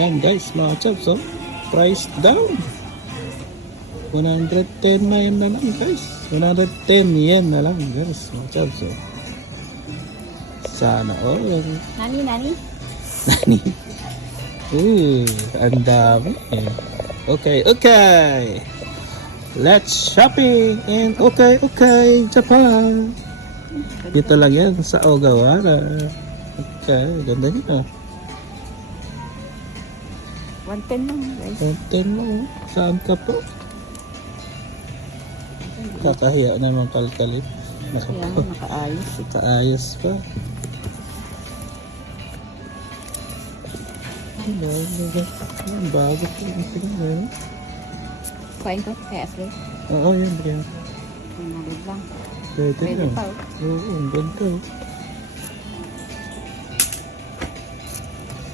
Yan guys, mga chaps, oh. Price down. 110 na yan na lang guys. 110 yen na lang guys, mga chaps, oh. Sana all. Nani? Nani? Ang dami eh. Okay. Let's shopping and okay, Japan. Dito lang yan sa Ogawara. Okay, ganda nito. 110 lang guys. 110 mo. Saan ka po? Kakahiya naman kalkalit. Kaya nakaayos. Kaayos pa. Ang bago po. Kain ko kay Ashley. Oo, yan. Nalid lang. Pwede Pwede na. pa, oh. Oo, ang ganda.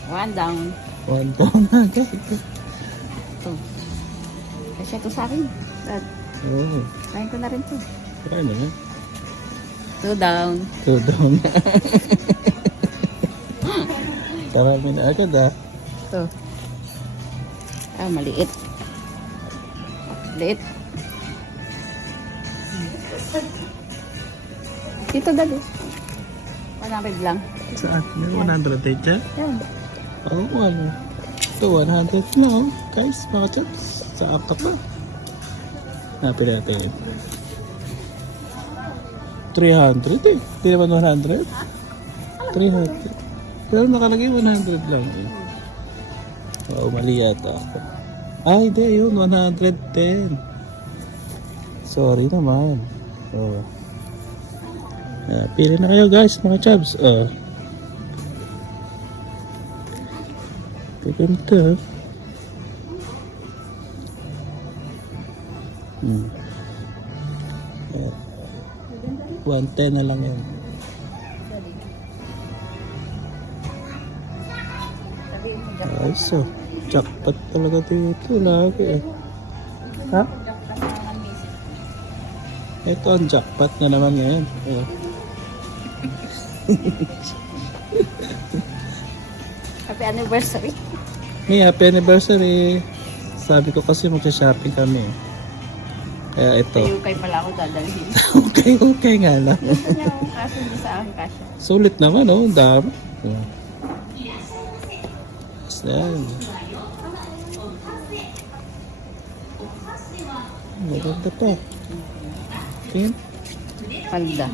One down. One down na guys. Ito. Kasi ito sa akin. Dad, Oo. kain ko na rin to. Kaya na nga. 2 down. 2 down na. Karami na agad ah. Ito. Maliit. Liit. Dito dado. 100 lang. Saan? May 100 dyan? Yan. Oo, ano. Ito, 100 na oh. Guys, mga chaps. Sa apta pa. Napin natin. 300 eh. Hindi naman 100? 300. Pero nakalagay 100 lang eh. Oo, mali yata ako. Ay, hindi. Yun, 110. Sorry naman. Oo. Pili na kayo guys, mga chabs. Ganda. 110 na lang yan. Ay, so. Jackpot talaga dito. Lagi eh. Ha? Ito ang jackpot na naman ngayon. Happy anniversary. Hey, happy anniversary. Sabi ko kasi magsha-shopping kami. Kaya ito. Sa UK pala ako dadalhin. Okay nga lang. Gusto niya akong kaso niya sa akin kasya. Sulit naman, oh. Ang dami. Yan. Maganda pa. Okay. Palda.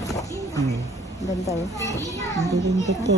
Hmm. Ganda oh. Ang ganda pa.